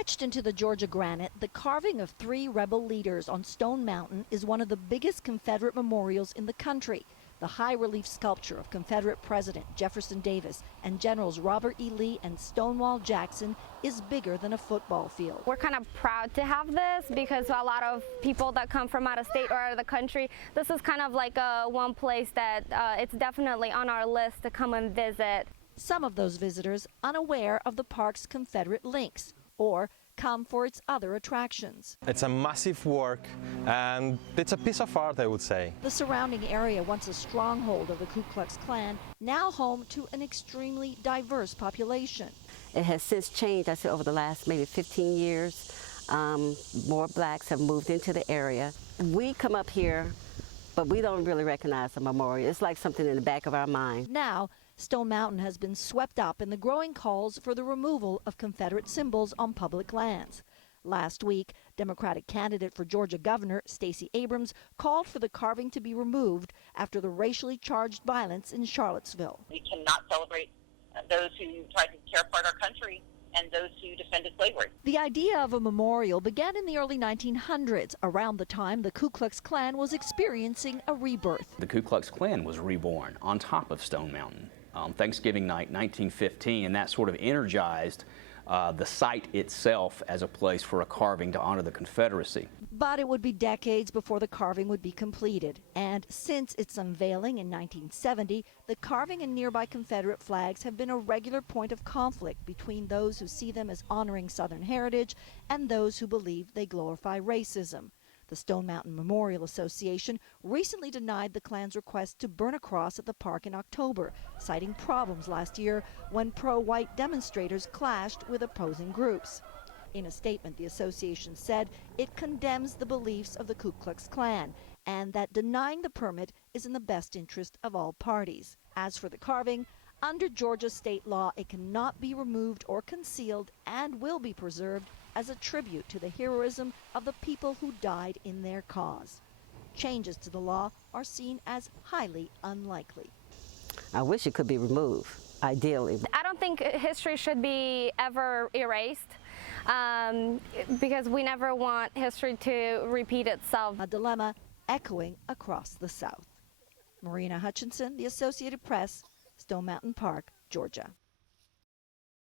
Etched into the Georgia granite, the carving of 3 rebel leaders on Stone Mountain is one of the biggest Confederate memorials in the country. The high-relief sculpture of Confederate President Jefferson Davis and Generals Robert E. Lee and Stonewall Jackson is bigger than a football field. We're kind of proud to have this because a lot of people that come from out of state or out of the country, this is kind of like one place that it's definitely on our list to come and visit. Some of those visitors unaware of the park's Confederate links or come for its other attractions. It's a massive work and it's a piece of art, I would say. The surrounding area, once a stronghold of the Ku Klux Klan, now home to an extremely diverse population. It has since changed, I say, over the last maybe 15 years. More blacks have moved into the area. We come up here, but we don't really recognize the memorial. It's like something in the back of our mind. Now, Stone Mountain has been swept up in the growing calls for the removal of Confederate symbols on public lands. Last week, Democratic candidate for Georgia Governor Stacey Abrams called for the carving to be removed after the racially charged violence in Charlottesville. We cannot celebrate those who tried to tear apart our country and those who defended slavery. The idea of a memorial began in the early 1900s, around the time the Ku Klux Klan was experiencing a rebirth. The Ku Klux Klan was reborn on top of Stone Mountain on Thanksgiving night 1915, and that sort of energized the site itself as a place for a carving to honor the Confederacy. But it would be decades before the carving would be completed. And since its unveiling in 1970, the carving and nearby Confederate flags have been a regular point of conflict between those who see them as honoring Southern heritage and those who believe they glorify racism. The Stone Mountain Memorial Association recently denied the Klan's request to burn a cross at the park in October, citing problems last year when pro-white demonstrators clashed with opposing groups. In a statement, the association said it condemns the beliefs of the Ku Klux Klan and that denying the permit is in the best interest of all parties. As for the carving, under Georgia state law, it cannot be removed or concealed and will be preserved as a tribute to the heroism of the people who died in their cause. Changes to the law are seen as highly unlikely. I wish it could be removed, ideally. I don't think history should be ever erased because we never want history to repeat itself. A dilemma echoing across the South. Marina Hutchinson, The Associated Press, Stone Mountain Park, Georgia.